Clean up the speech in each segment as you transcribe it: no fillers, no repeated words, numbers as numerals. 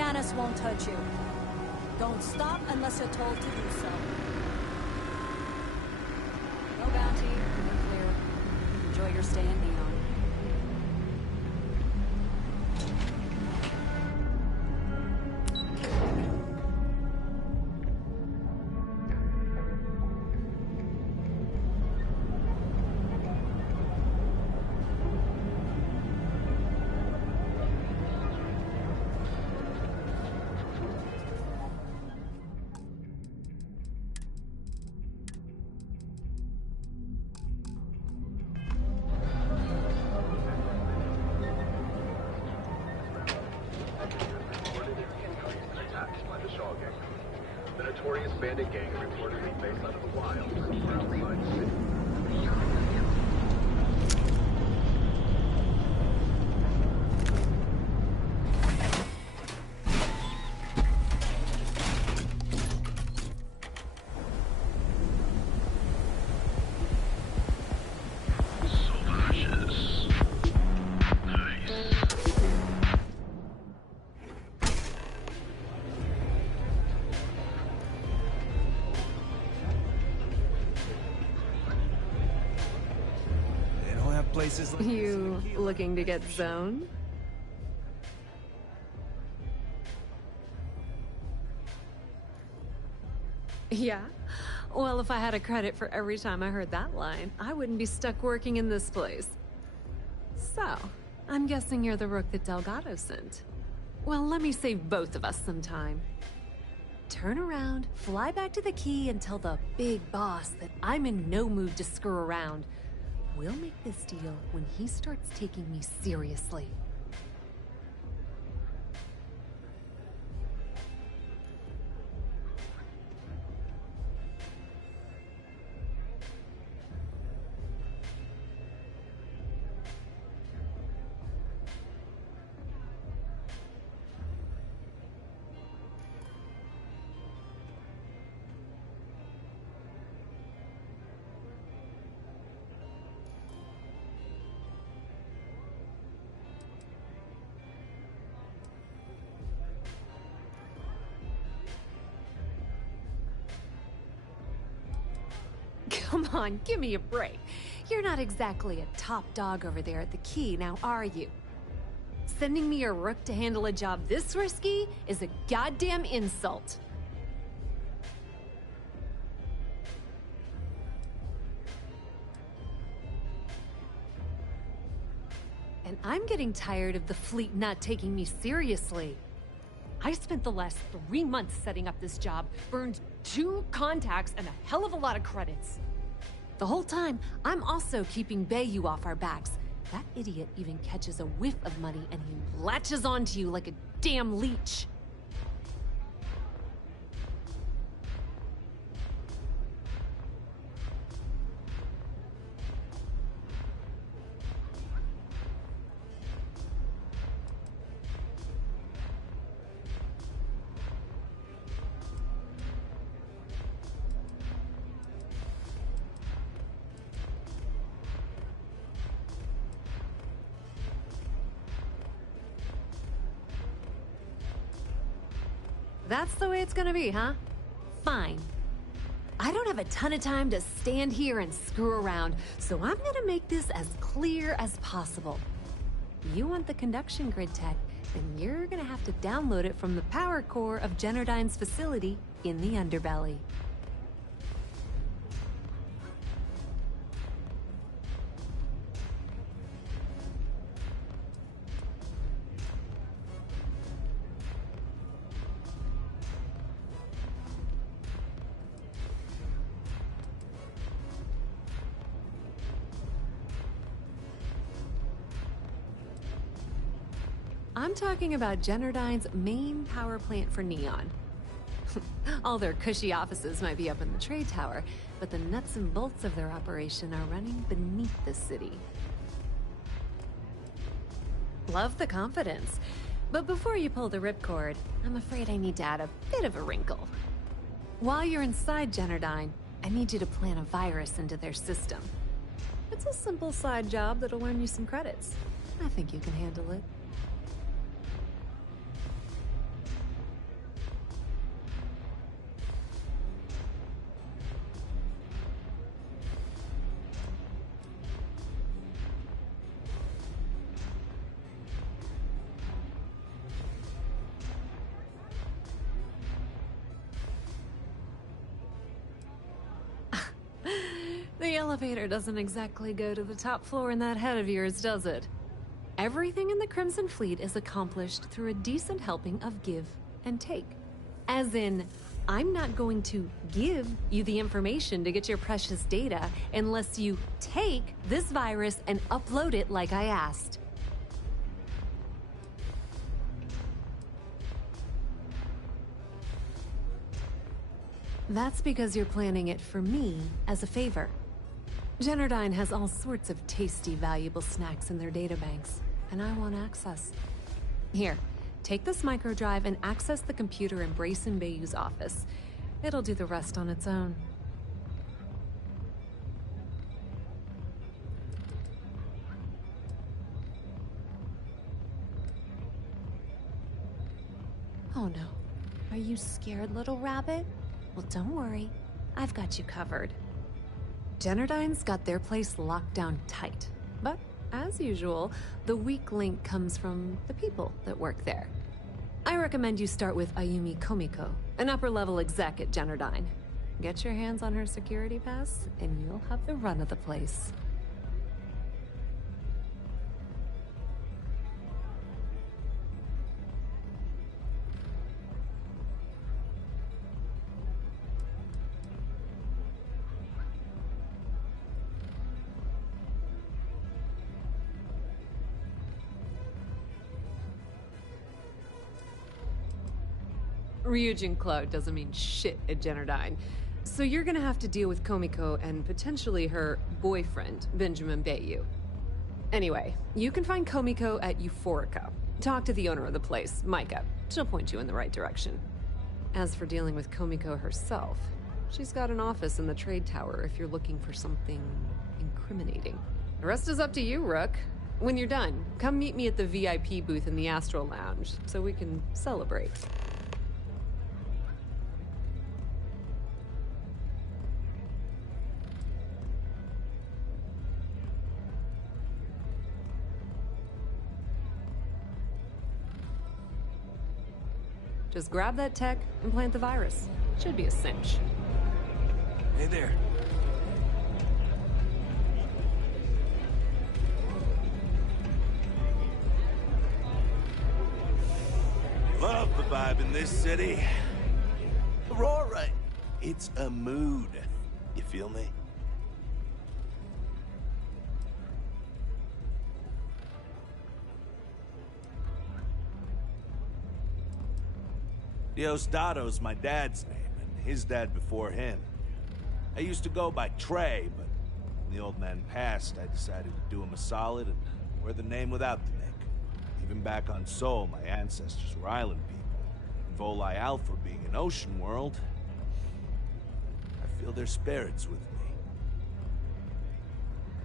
Scanus won't hurt you. Don't stop unless you're told to do so. No bounty, you're clear. Enjoy your stay in Neon. The notorious bandit gang reportedly based out of the wild or outside the city. Places like You looking to get zoned? Yeah? Well, if I had a credit for every time I heard that line, I wouldn't be stuck working in this place. So, I'm guessing you're the rook that Delgado sent. Well, let me save both of us some time. Turn around, fly back to the key, and tell the big boss that I'm in no mood to screw around. We'll make this deal when he starts taking me seriously. Come on, give me a break. You're not exactly a top dog over there at the key, now are you? Sending me a rook to handle a job this risky is a goddamn insult. And I'm getting tired of the fleet not taking me seriously. I spent the last 3 months setting up this job, burned 2 contacts and a hell of a lot of credits. The whole time, I'm also keeping Bayou off our backs. That idiot even catches a whiff of money and he latches onto you like a damn leech. That's the way it's gonna be, huh? Fine. I don't have a ton of time to stand here and screw around, so I'm gonna make this as clear as possible. You want the conduction grid tech, then you're gonna have to download it from the power core of Generdyne's facility in the underbelly. I'm talking about Generdyne's main power plant for Neon. All their cushy offices might be up in the trade tower, but the nuts and bolts of their operation are running beneath the city. Love the confidence, but before you pull the ripcord, I'm afraid I need to add a bit of a wrinkle. While you're inside Generdyne, I need you to plant a virus into their system. It's a simple side job that'll earn you some credits. I think you can handle it. The elevator doesn't exactly go to the top floor in that head of yours, does it? Everything in the Crimson Fleet is accomplished through a decent helping of give and take. As in, I'm not going to give you the information to get your precious data unless you take this virus and upload it like I asked. That's because you're planning it for me as a favor. Generdyne has all sorts of tasty, valuable snacks in their databanks, and I want access. Here, take this microdrive and access the computer in Brayson Bayou's office. It'll do the rest on its own. Oh no. Are you scared, little rabbit? Well, don't worry. I've got you covered. Generdyne's got their place locked down tight. But, as usual, the weak link comes from the people that work there. I recommend you start with Ayumi Komiko, an upper-level exec at Generdyne. Get your hands on her security pass, and you'll have the run of the place. Ryujin Cloud doesn't mean shit at Generdyne. So you're gonna have to deal with Komiko and potentially her boyfriend, Benjamin Bayou. Anyway, you can find Komiko at Euphorica. Talk to the owner of the place, Micah. She'll point you in the right direction. As for dealing with Komiko herself, she's got an office in the trade tower if you're looking for something incriminating. The rest is up to you, Rook. When you're done, come meet me at the VIP booth in the Astral Lounge so we can celebrate. Just grab that tech and plant the virus. Should be a cinch. Hey there. Love the vibe in this city. Aurora, it's a mood. You feel me? Diosdado's my dad's name, and his dad before him. I used to go by Trey, but when the old man passed, I decided to do him a solid and wear the name without the nick. Even back on Sol, my ancestors were island people. And Volii Alpha being an ocean world, I feel their spirits with me.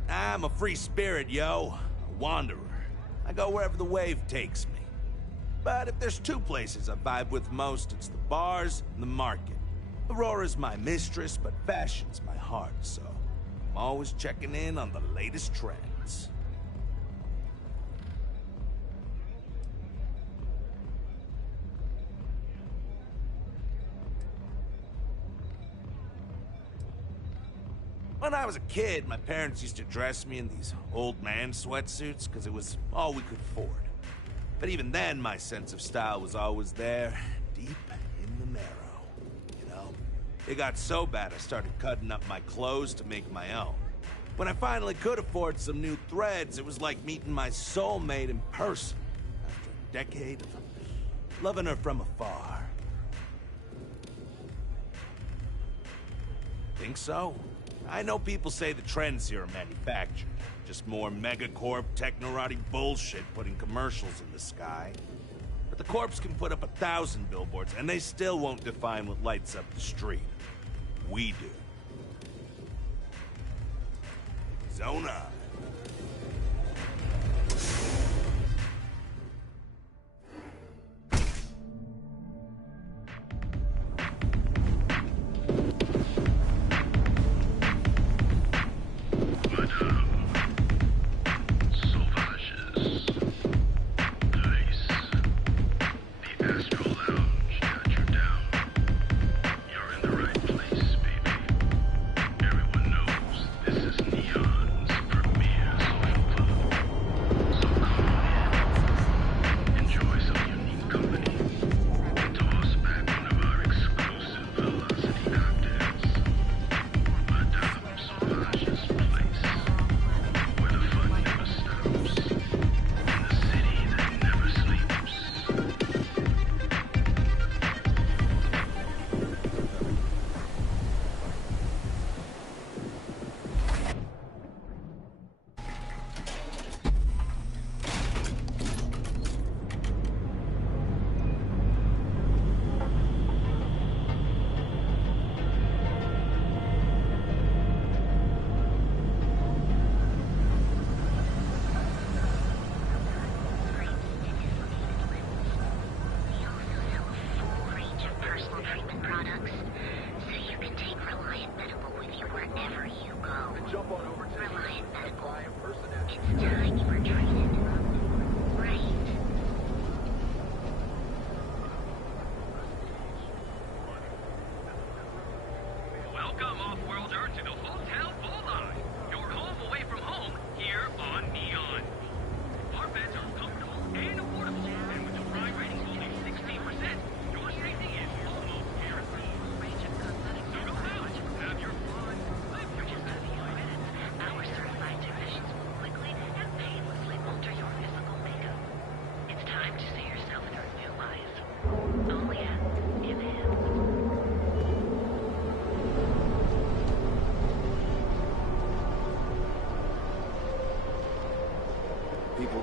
I'm a free spirit, yo. A wanderer. I go wherever the wave takes me. But if there's two places I vibe with most, it's the bars and the market. Aurora's my mistress, but fashion's my heart, so I'm always checking in on the latest trends. When I was a kid, my parents used to dress me in these old man sweatsuits because it was all we could afford. But even then, my sense of style was always there, deep in the marrow. You know, it got so bad I started cutting up my clothes to make my own. When I finally could afford some new threads, it was like meeting my soulmate in person after a decade of loving her from afar. Think so? I know people say the trends here are manufactured. Just more megacorp, technorati bullshit putting commercials in the sky. But the corps can put up 1,000 billboards, and they still won't define what lights up the street. We do. Zona. This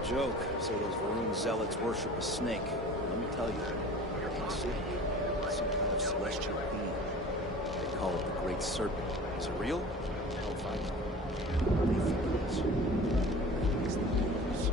joke. So those Varun zealots worship a snake. Let me tell you, Arkham City, it's some kind of celestial being. They call it the Great Serpent. Is it real? Hell if I know. They think it is. It's not yours.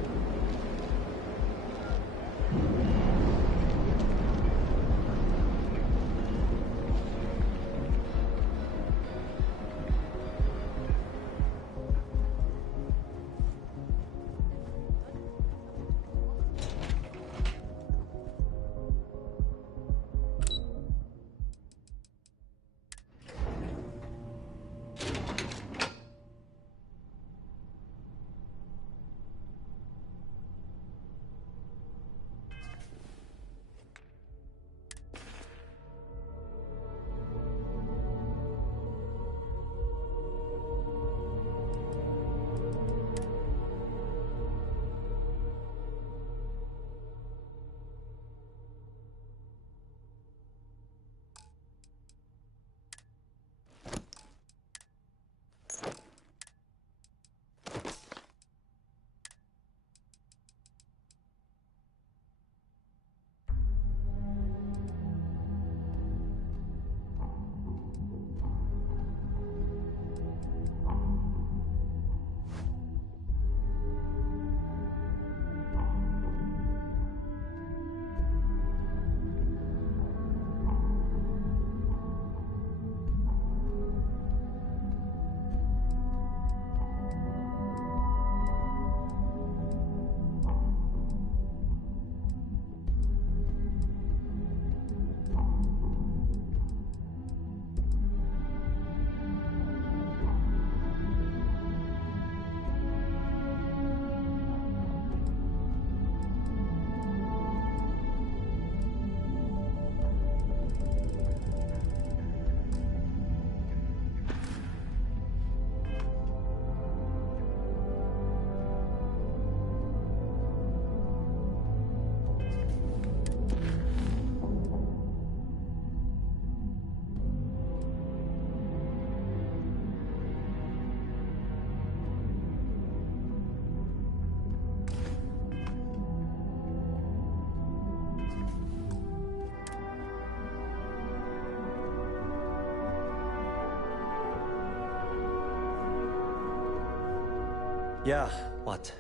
Yeah, what?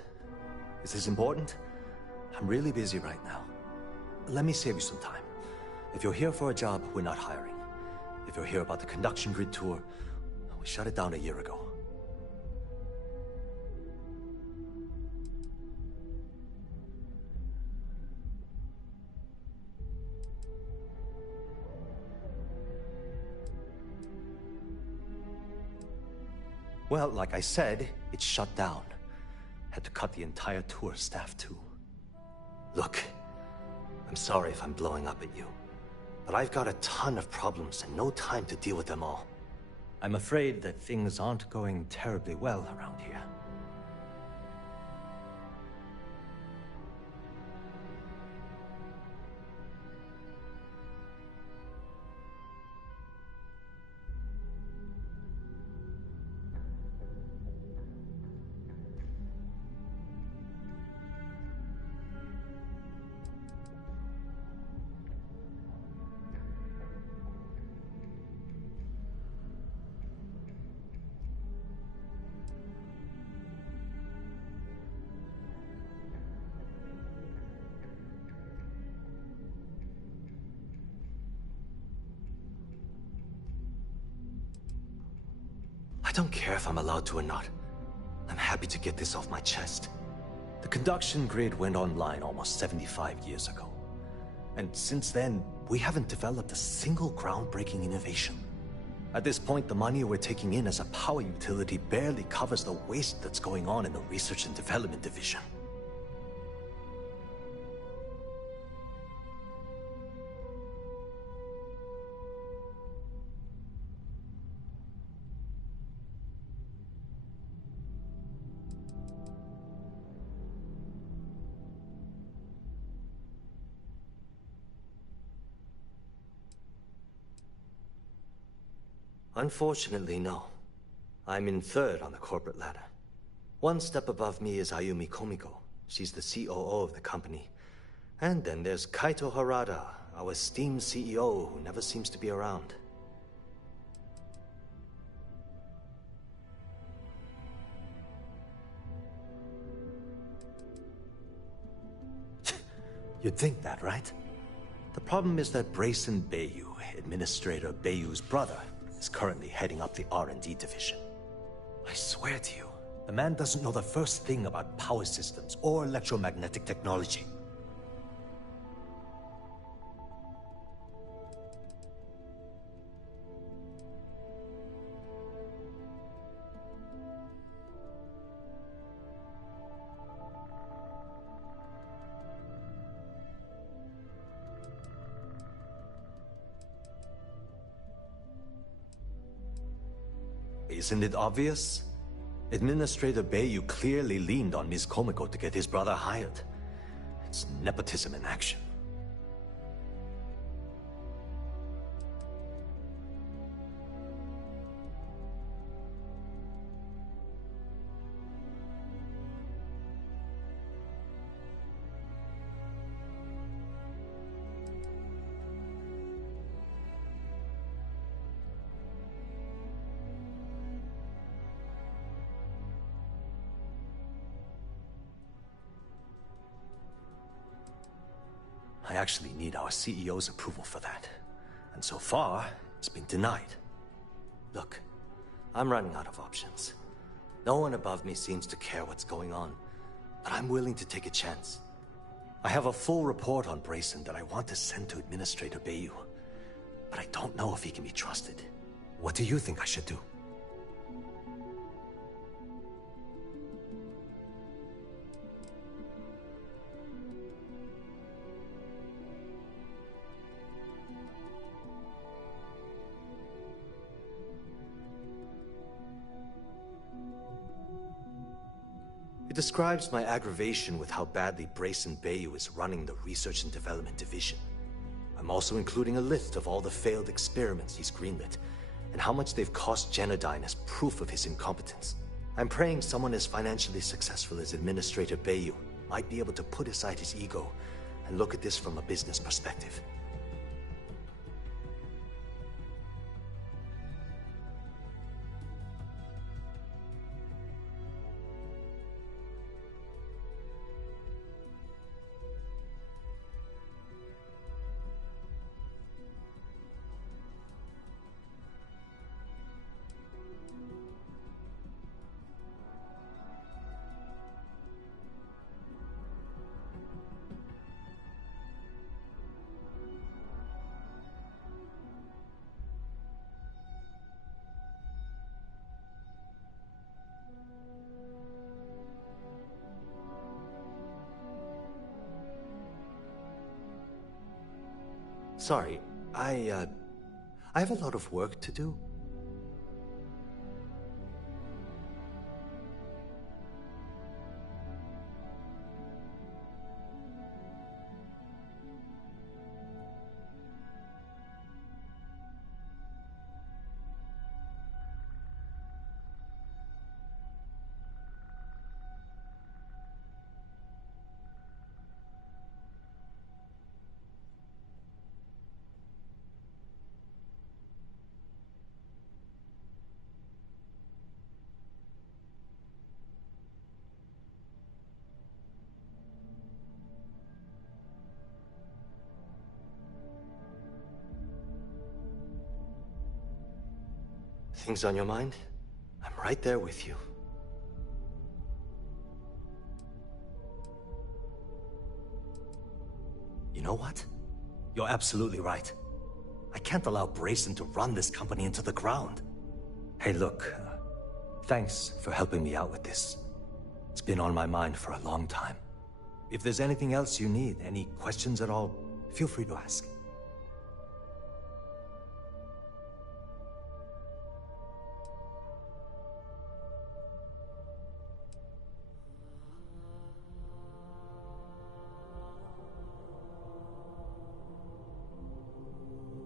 Is this important? I'm really busy right now. Let me save you some time. If you're here for a job, we're not hiring. If you're here about the conduction grid tour, we shut it down a year ago. Well, like I said, it's shut down. Had to cut the entire tour staff too. Look, I'm sorry if I'm blowing up at you, but I've got a ton of problems and no time to deal with them all. I'm afraid that things aren't going terribly well around here. I don't care if I'm allowed to or not. I'm happy to get this off my chest. The conduction grid went online almost 75 years ago. And since then, we haven't developed a single groundbreaking innovation. At this point, the money we're taking in as a power utility barely covers the waste that's going on in the research and development division. Unfortunately, no. I'm in third on the corporate ladder. One step above me is Ayumi Komiko. She's the COO of the company. And then there's Kaito Harada, our esteemed CEO who never seems to be around. You'd think that, right? The problem is that Brayson Bayu, Administrator Bayu's brother, is currently heading up the R&D division. I swear to you, the man doesn't know the first thing about power systems or electromagnetic technology. Isn't it obvious? Administrator Bayu clearly leaned on Ms. Komiko to get his brother hired. It's nepotism in action. I actually need our CEO's approval for that. And so far, it's been denied. Look, I'm running out of options. No one above me seems to care what's going on, but I'm willing to take a chance. I have a full report on Brayson that I want to send to Administrator Bayu, but I don't know if he can be trusted. What do you think I should do? It describes my aggravation with how badly Brayson Bayu is running the Research and Development Division. I'm also including a list of all the failed experiments he's greenlit, and how much they've cost Genodyne as proof of his incompetence. I'm praying someone as financially successful as Administrator Bayu might be able to put aside his ego and look at this from a business perspective. Sorry, I have a lot of work to do. Things on your mind? I'm right there with you. You know what? You're absolutely right. I can't allow Brayson to run this company into the ground. Hey, look, thanks for helping me out with this. It's been on my mind for a long time. If there's anything else you need, any questions at all, feel free to ask.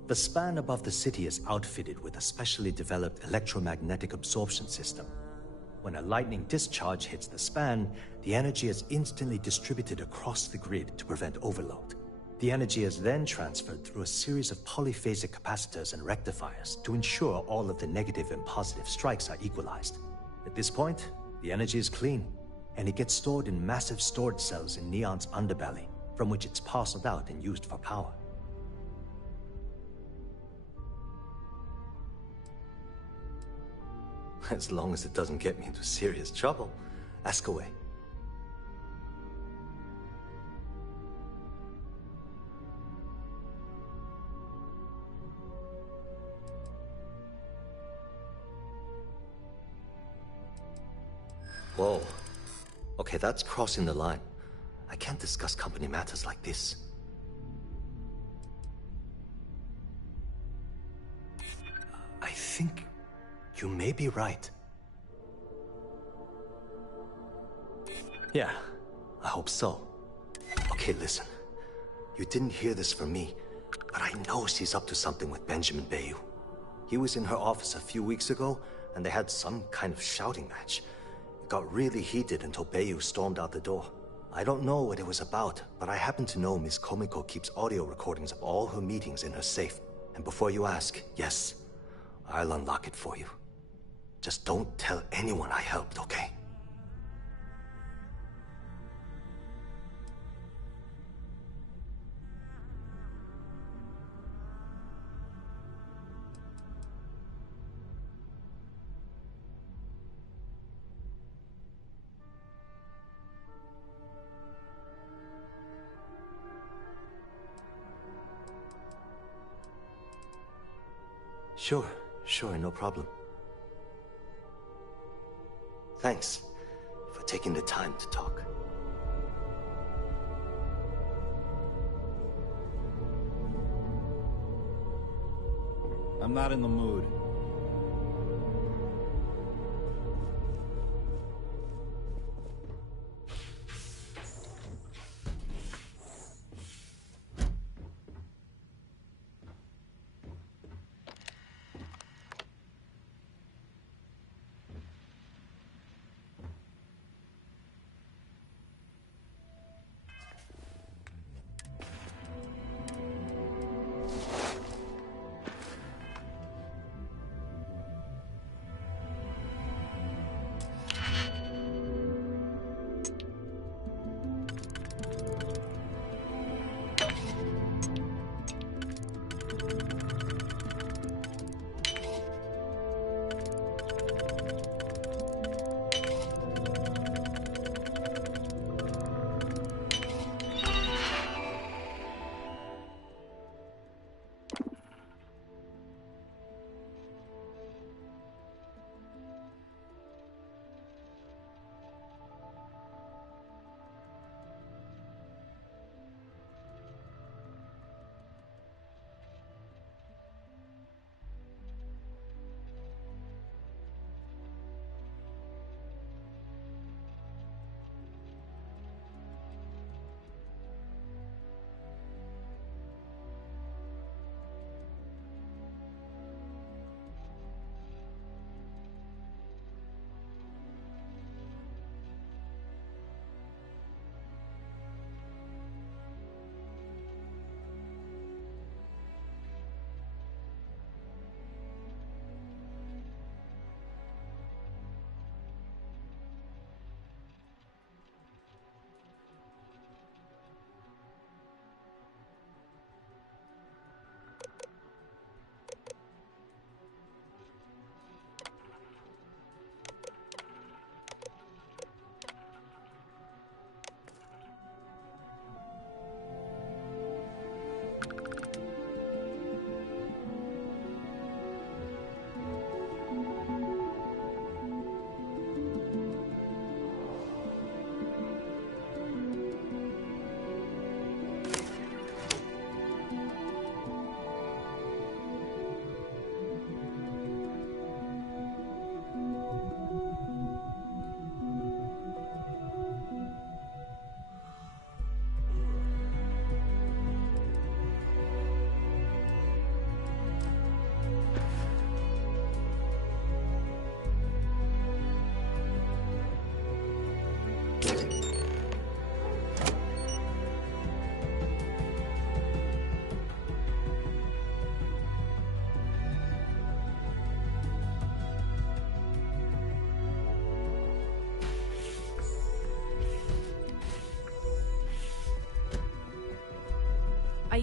The span above the city is outfitted with a specially developed electromagnetic absorption system. When a lightning discharge hits the span, the energy is instantly distributed across the grid to prevent overload. The energy is then transferred through a series of polyphasic capacitors and rectifiers to ensure all of the negative and positive strikes are equalized. At this point, the energy is clean, and it gets stored in massive storage cells in Neon's underbelly, from which it's parceled out and used for power. As long as it doesn't get me into serious trouble, ask away. Whoa. Okay, that's crossing the line. I can't discuss company matters like this. I think you may be right. Yeah, I hope so. Okay, listen. You didn't hear this from me, but I know she's up to something with Benjamin Bayou. He was in her office a few weeks ago, and they had some kind of shouting match. It got really heated until Bayou stormed out the door. I don't know what it was about, but I happen to know Miss Komiko keeps audio recordings of all her meetings in her safe. And before you ask, yes, I'll unlock it for you. Just don't tell anyone I helped, okay? Sure, no problem. Thanks for taking the time to talk. I'm not in the mood.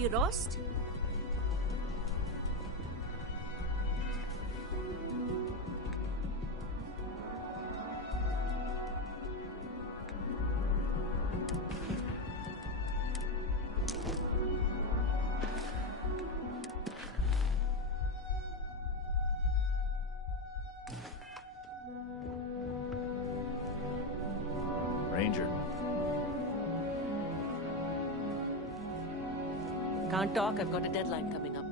you roast? Ranger. Can't talk, I've got a deadline coming up.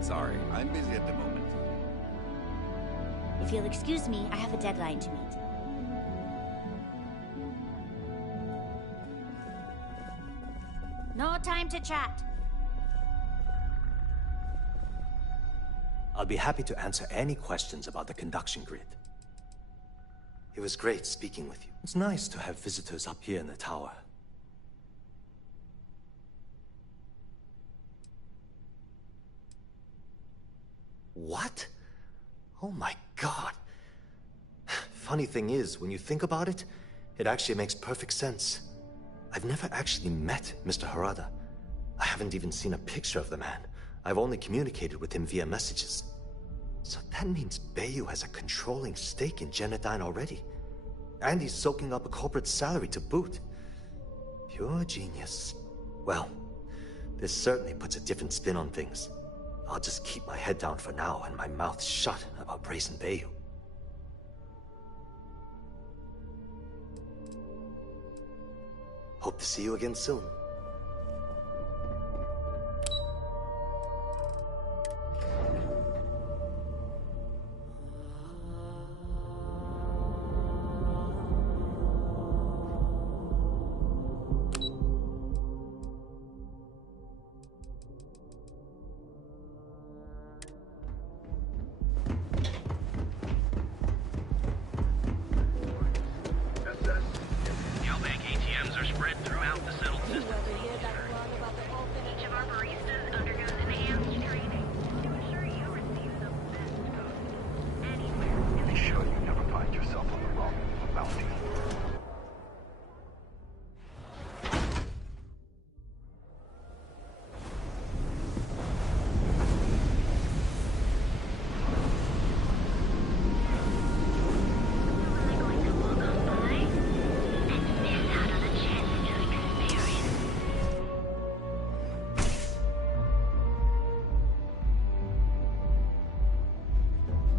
Sorry, I'm busy at the moment. If you'll excuse me, I have a deadline to meet. No time to chat. I'll be happy to answer any questions about the conduction grid. It was great speaking with you. It's nice to have visitors up here in the tower. What? Oh my god. Funny thing is, when you think about it, it actually makes perfect sense. I've never actually met Mr. Harada. I haven't even seen a picture of the man. I've only communicated with him via messages. So that means Bayu has a controlling stake in Genedyne already. And he's soaking up a corporate salary to boot. Pure genius. Well, this certainly puts a different spin on things. I'll just keep my head down for now and my mouth shut about praising Bayu. Hope to see you again soon. Neobank ATMs are spread throughout the settled system. Each of our baristas undergoes enhanced training to ensure you receive the best food anywhere. Be sure you never find yourself on the wrong end of a bounty. Am I going to walk on by and miss out on a chance to experience?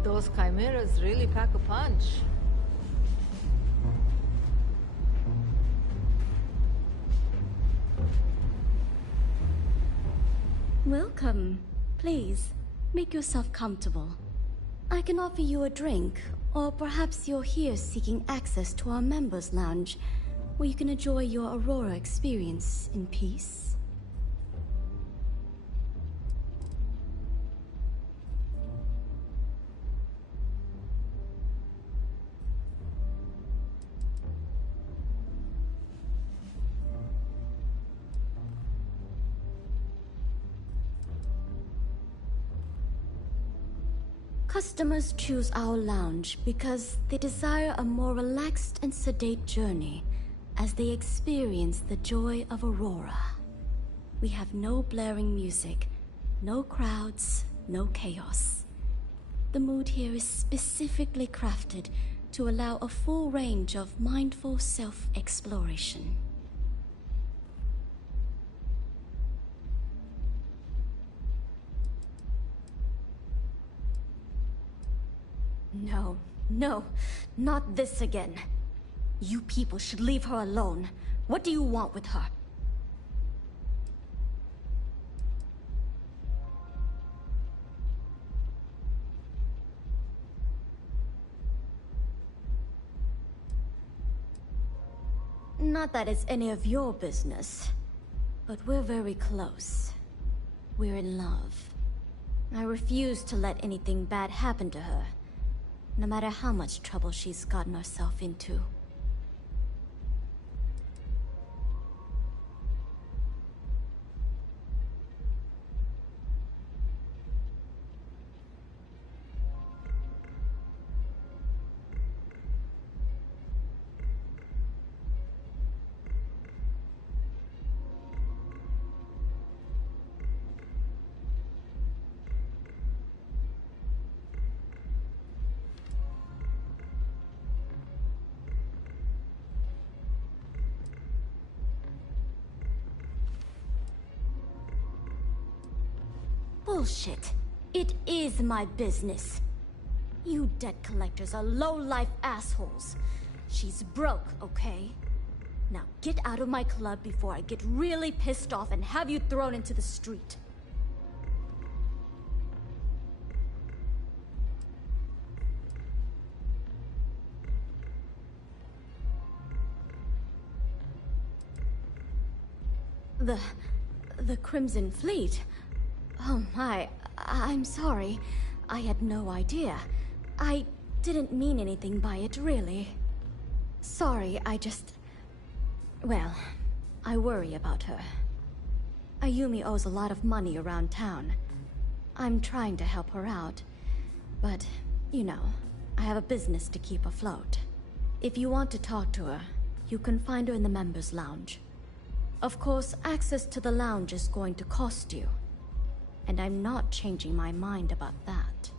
Those chimeras really pack a punch. Welcome. Please, make yourself comfortable. I can offer you a drink, or perhaps you're here seeking access to our members' lounge, where you can enjoy your Aurora experience in peace. Customers choose our lounge because they desire a more relaxed and sedate journey as they experience the joy of Aurora. We have no blaring music, no crowds, no chaos. The mood here is specifically crafted to allow a full range of mindful self-exploration. No, no, not this again. You people should leave her alone. What do you want with her? Not that it's any of your business, but we're very close. We're in love. I refuse to let anything bad happen to her, no matter how much trouble she's gotten herself into. Bullshit. It is my business. You debt collectors are low-life assholes. She's broke, okay? Now get out of my club before I get really pissed off and have you thrown into the street. The Crimson Fleet? Oh my, I'm sorry. I had no idea. I didn't mean anything by it, really. Sorry, well, I worry about her. Ayumi owes a lot of money around town. I'm trying to help her out. But, you know, I have a business to keep afloat. If you want to talk to her, you can find her in the members' lounge. Of course, access to the lounge is going to cost you. And I'm not changing my mind about that.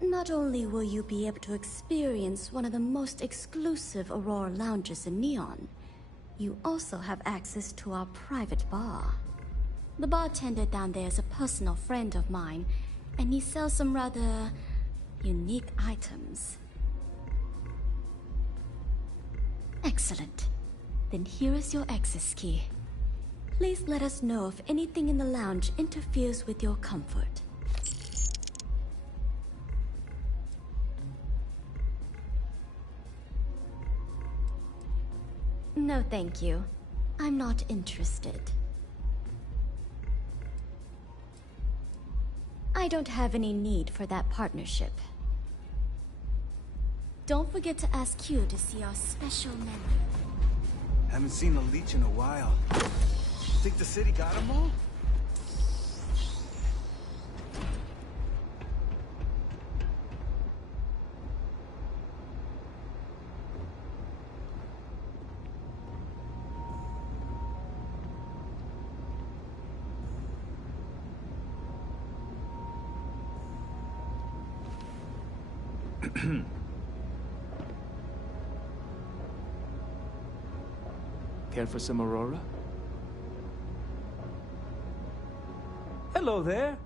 Not only will you be able to experience one of the most exclusive Aurora lounges in Neon, you also have access to our private bar. The bartender down there is a personal friend of mine, and he sells some rather unique items. Excellent. Then here is your access key. Please let us know if anything in the lounge interferes with your comfort. No, thank you. I'm not interested. I don't have any need for that partnership. Don't forget to ask Q to see our special menu. Haven't seen a leech in a while. Think the city got them all? Care for some Aurora? Hello there!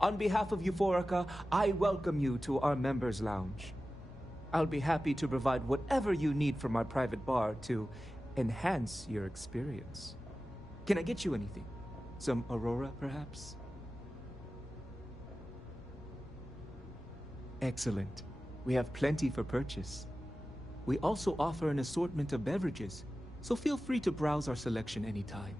On behalf of Euphorica, I welcome you to our members' lounge. I'll be happy to provide whatever you need from our private bar to enhance your experience. Can I get you anything? Some Aurora, perhaps? Excellent. We have plenty for purchase. We also offer an assortment of beverages, so feel free to browse our selection anytime.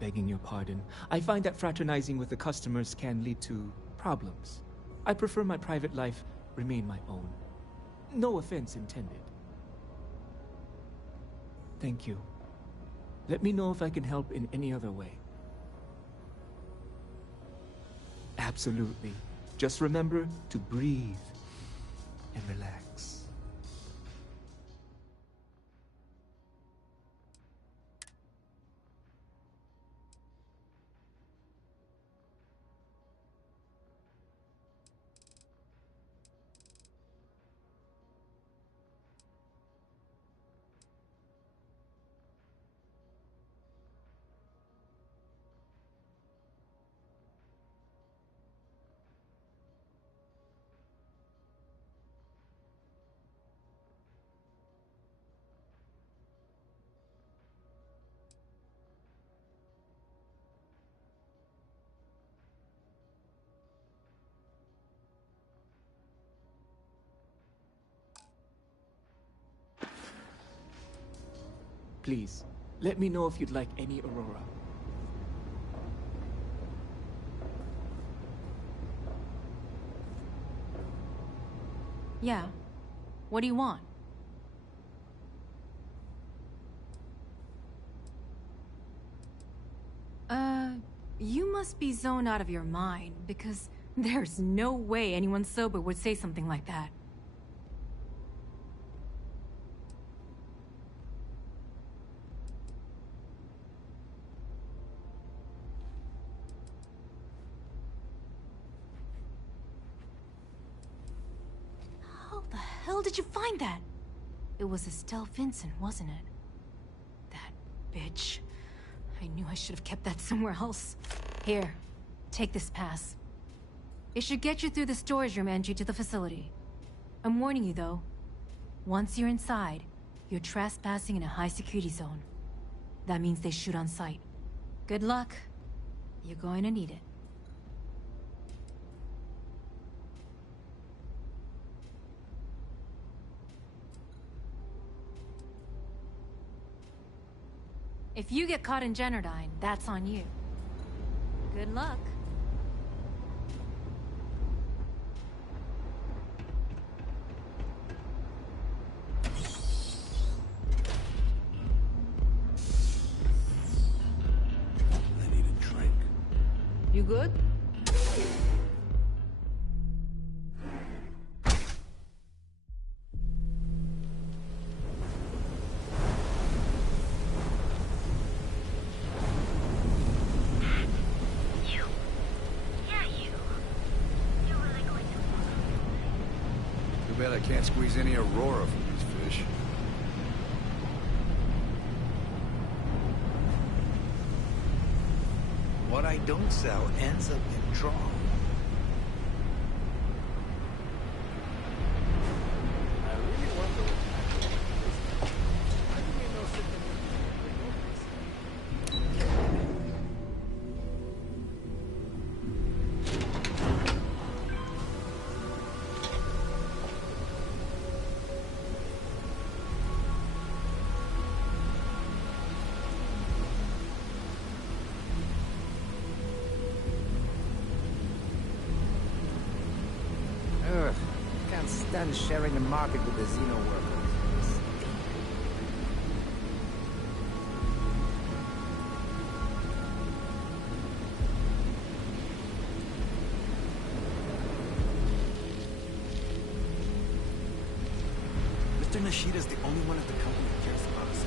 Begging your pardon, I find that fraternizing with the customers can lead to problems. I prefer my private life remain my own. No offense intended. Thank you. Let me know if I can help in any other way. Absolutely. Just remember to breathe and relax. Please, let me know if you'd like any Aurora. Yeah. What do you want? You must be zoned out of your mind, because There's no way anyone sober would say something like that. How the hell did you find that? It was Estelle Vincent, wasn't it? That bitch. I knew I should have kept that somewhere else. Here, take this pass. It should get you through the storage room entry to the facility. I'm warning you, though. Once you're inside, you're trespassing in a high-security zone. That means they shoot on sight. Good luck. You're going to need it. If you get caught in Generdyne, that's on you. Good luck. I need a drink. You good? Too bad I can't squeeze any Aurora from these fish. What I don't sell ends up in trouble. I really wonder what I didn't know something. Ugh, can't stand sharing the market with the Xeno workers. Mr. Nishida's the only one at the company who cares about us.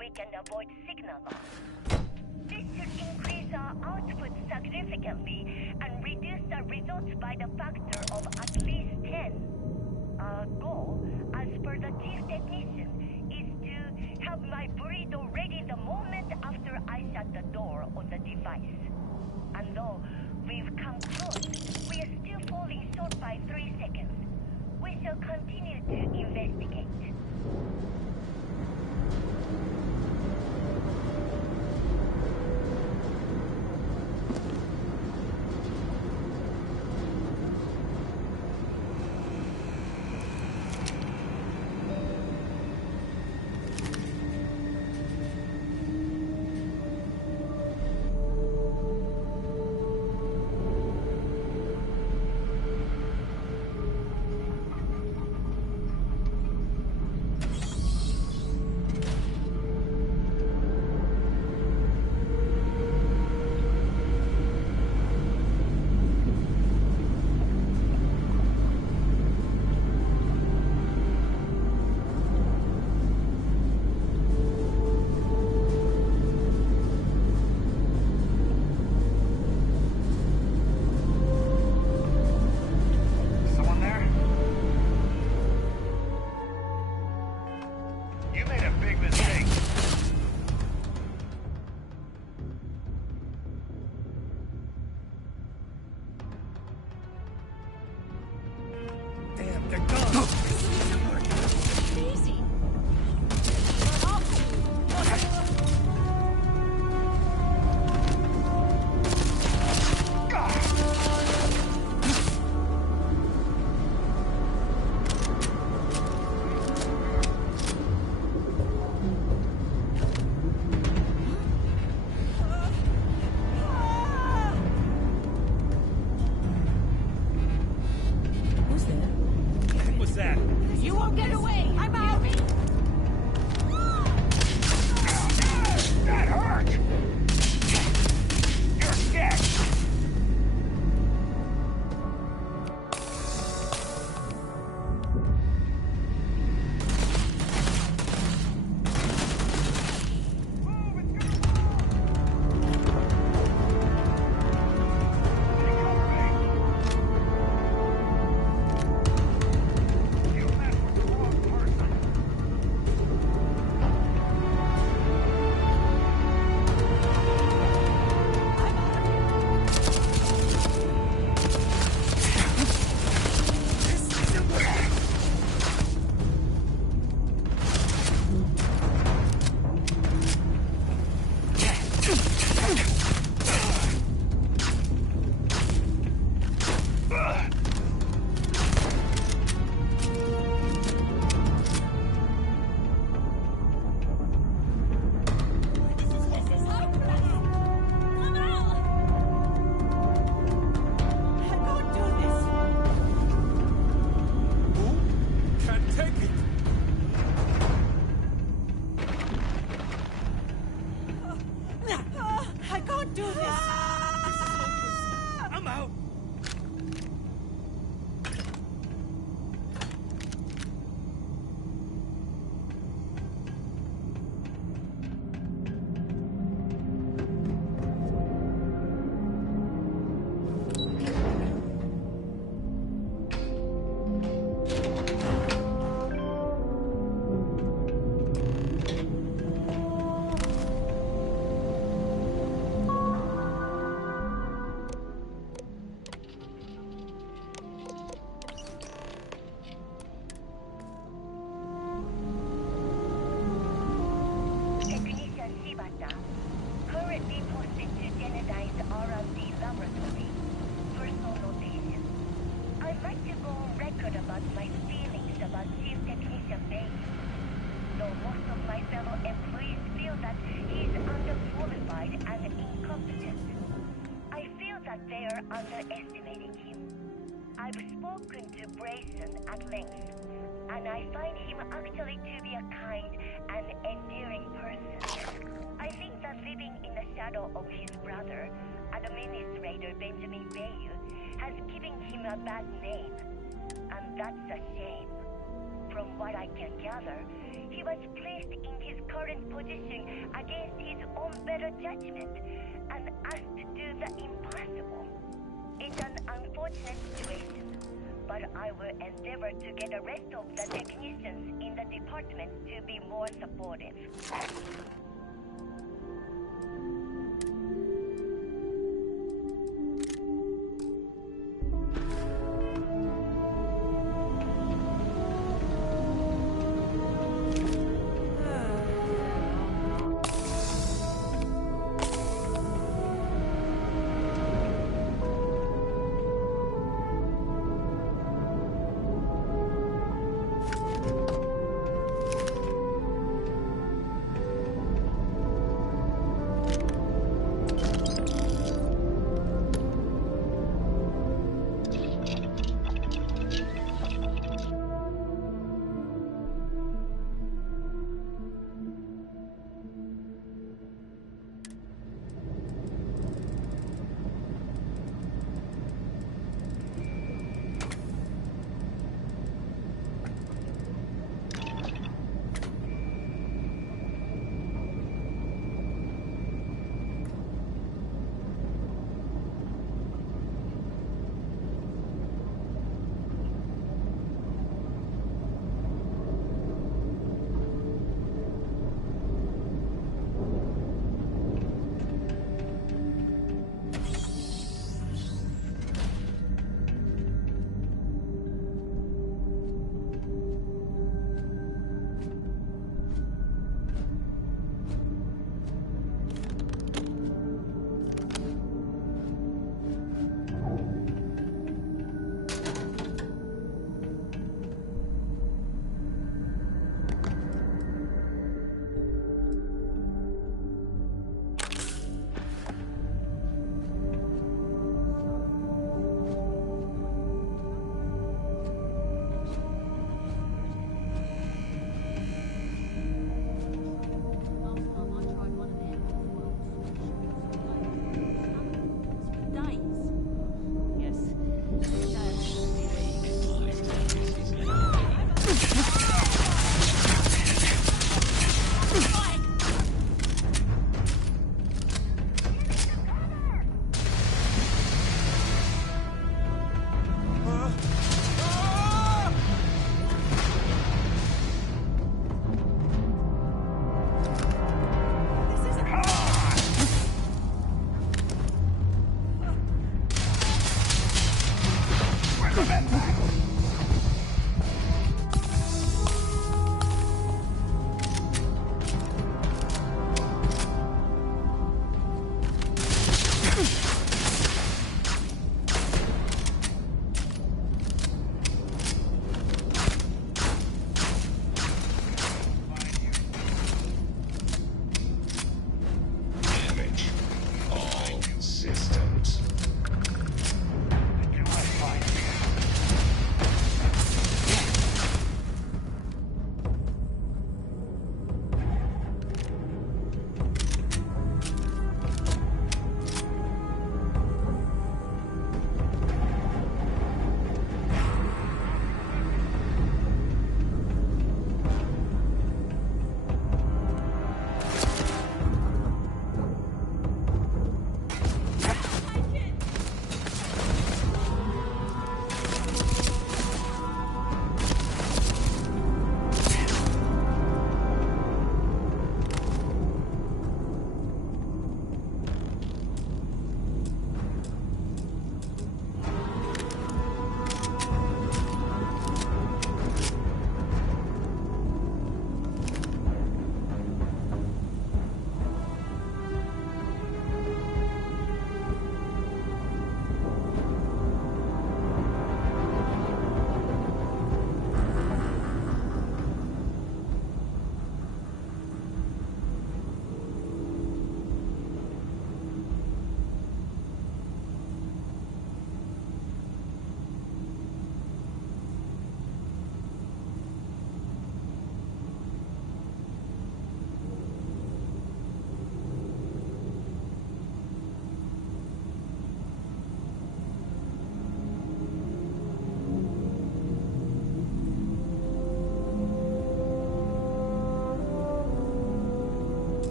we can avoid signal loss. This should increase our output significantly and reduce the results by the factor of at least 10. Our goal, as per the chief technician, is to have my burrito ready the moment after I shut the door on the device. And though we've come close, we are still falling short by 3 seconds. We shall continue to investigate. Underestimating him. I've spoken to Brayson at length, and I find him actually to be a kind and endearing person. I think that living in the shadow of his brother, Administrator Benjamin Bayou, has given him a bad name, and that's a shame. from what I can gather, he was placed in his current position against his own better judgment and asked to do the impossible. It's an unfortunate situation, but I will endeavor to get the rest of the technicians in the department to be more supportive.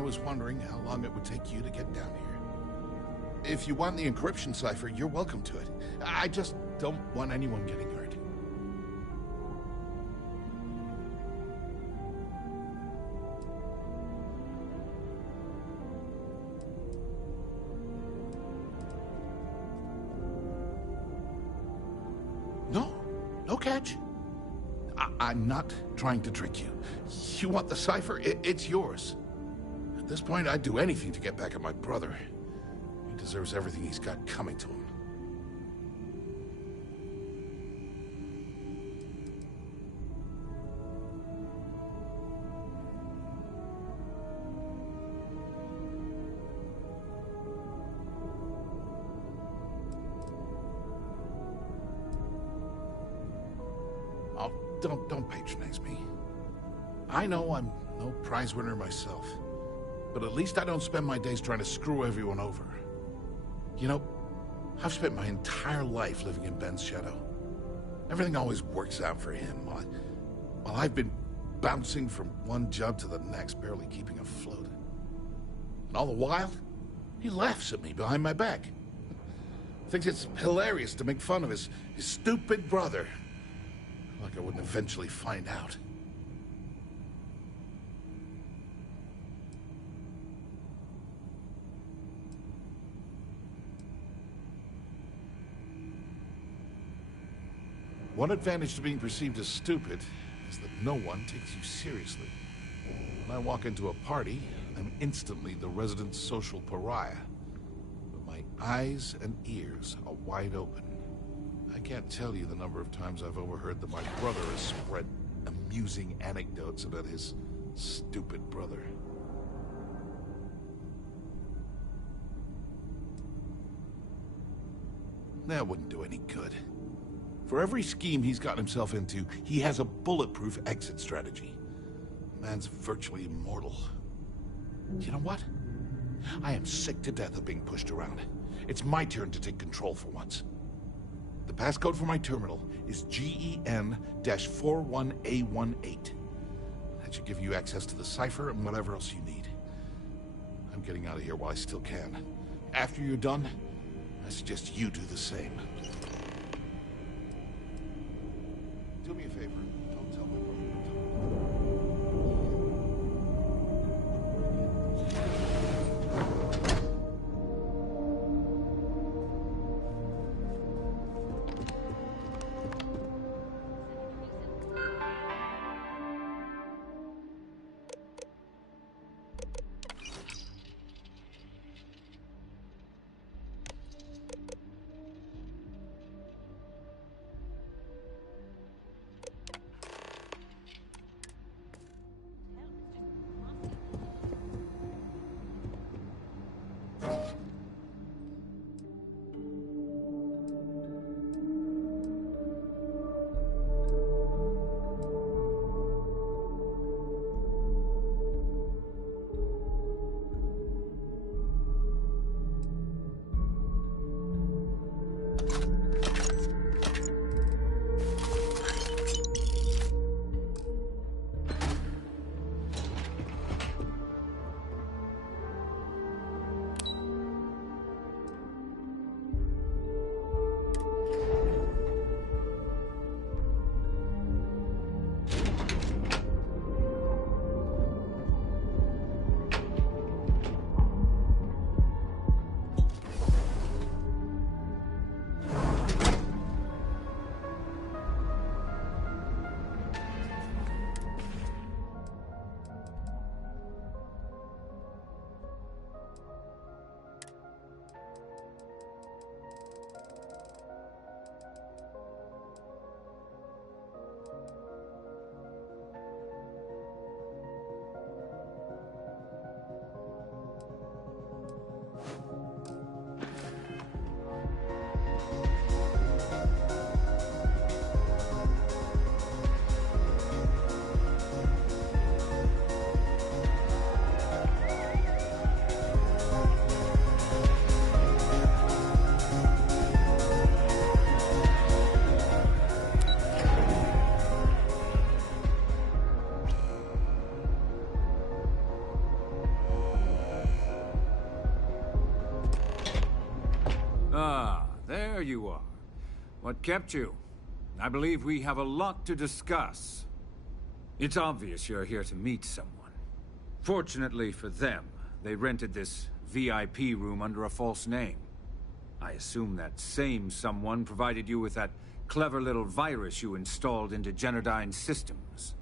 I was wondering how long it would take you to get down here. If you want the encryption cipher, you're welcome to it. I just don't want anyone getting hurt. No catch. I'm not trying to trick you. You want the cipher? It's yours. At this point, I'd do anything to get back at my brother. He deserves everything he's got coming to him. Oh, don't patronize me. I know I'm no prize winner myself, but at least I don't spend my days trying to screw everyone over. You know, I've spent my entire life living in Ben's shadow. Everything always works out for him, while I've been bouncing from one job to the next, barely keeping afloat. And all the while, he laughs at me behind my back. Thinks it's hilarious to make fun of his stupid brother. Like I wouldn't eventually find out. One advantage to being perceived as stupid is that no one takes you seriously. When I walk into a party, I'm instantly the resident social pariah. But my eyes and ears are wide open. I can't tell you the number of times I've overheard that my brother has spread amusing anecdotes about his stupid brother. That wouldn't do any good. For every scheme he's gotten himself into, he has a bulletproof exit strategy. Man's virtually immortal. You know what? I am sick to death of being pushed around. It's my turn to take control for once. The passcode for my terminal is GEN-41A18. That should give you access to the cipher and whatever else you need. I'm getting out of here while I still can. After you're done, I suggest you do the same. Do me a favor. Don't tell my brother. Ah, there you are. What kept you? I believe we have a lot to discuss. It's obvious you're here to meet someone. Fortunately for them, they rented this VIP room under a false name. I assume that same someone provided you with that clever little virus you installed into Generdyne's systems.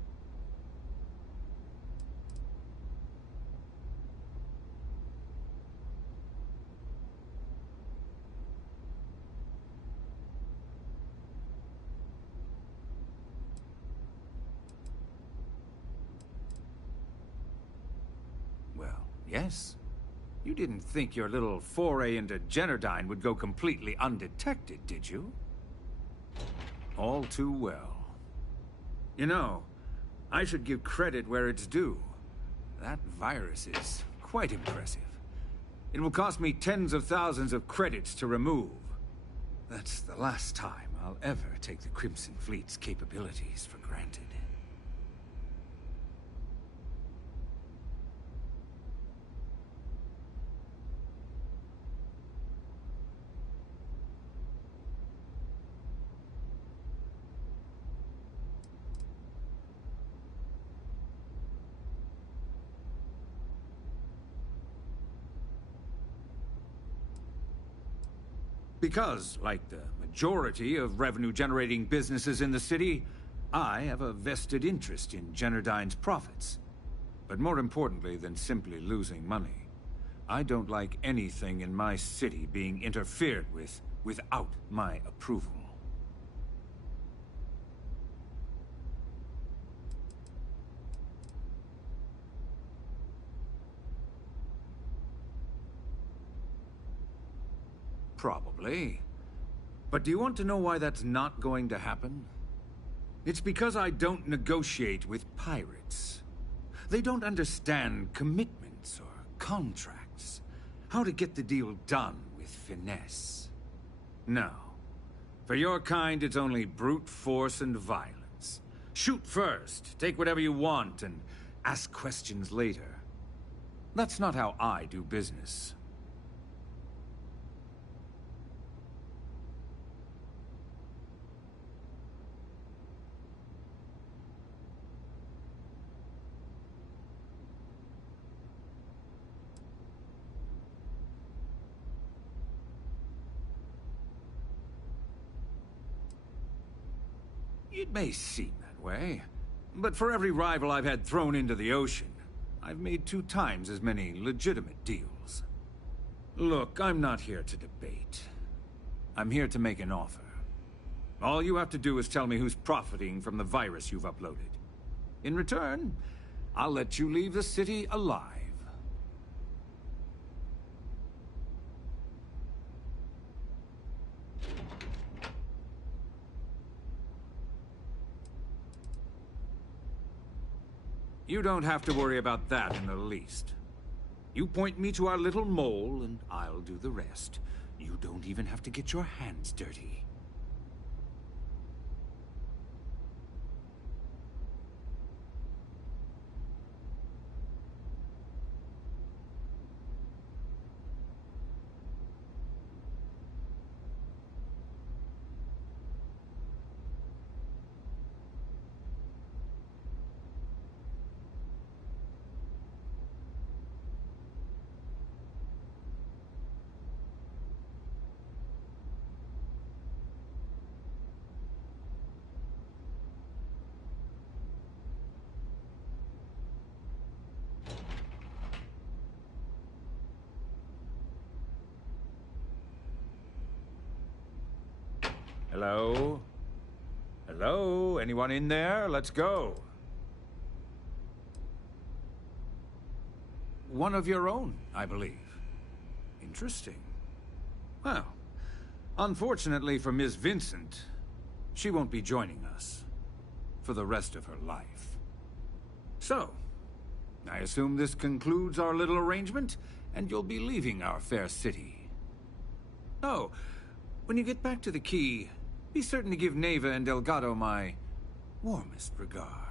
Well, yes. You didn't think your little foray into Generdyne would go completely undetected, did you? All too well. You know, I should give credit where it's due. That virus is quite impressive. It will cost me tens of thousands of credits to remove. That's the last time I'll ever take the Crimson Fleet's capabilities for granted. Because, like the majority of revenue-generating businesses in the city, I have a vested interest in Generdyne's profits. But more importantly than simply losing money, I don't like anything in my city being interfered with without my approval. Probably. But do you want to know why that's not going to happen? It's because I don't negotiate with pirates. They don't understand commitments or contracts. How to get the deal done with finesse. No. For your kind, it's only brute force and violence. Shoot first, take whatever you want, and ask questions later. That's not how I do business. It may seem that way, but for every rival I've had thrown into the ocean, I've made 2 times as many legitimate deals. Look, I'm not here to debate. I'm here to make an offer. All you have to do is tell me who's profiting from the virus you've uploaded. In return, I'll let you leave the city alive. You don't have to worry about that in the least. You point me to our little mole, and I'll do the rest. You don't even have to get your hands dirty. Hello? Hello? Anyone in there? Let's go. One of your own, I believe. Interesting. Well, unfortunately for Miss Vincent, she won't be joining us for the rest of her life. So, I assume this concludes our little arrangement, and you'll be leaving our fair city. Oh, when you get back to the key, be certain to give Neva and Delgado my warmest regards.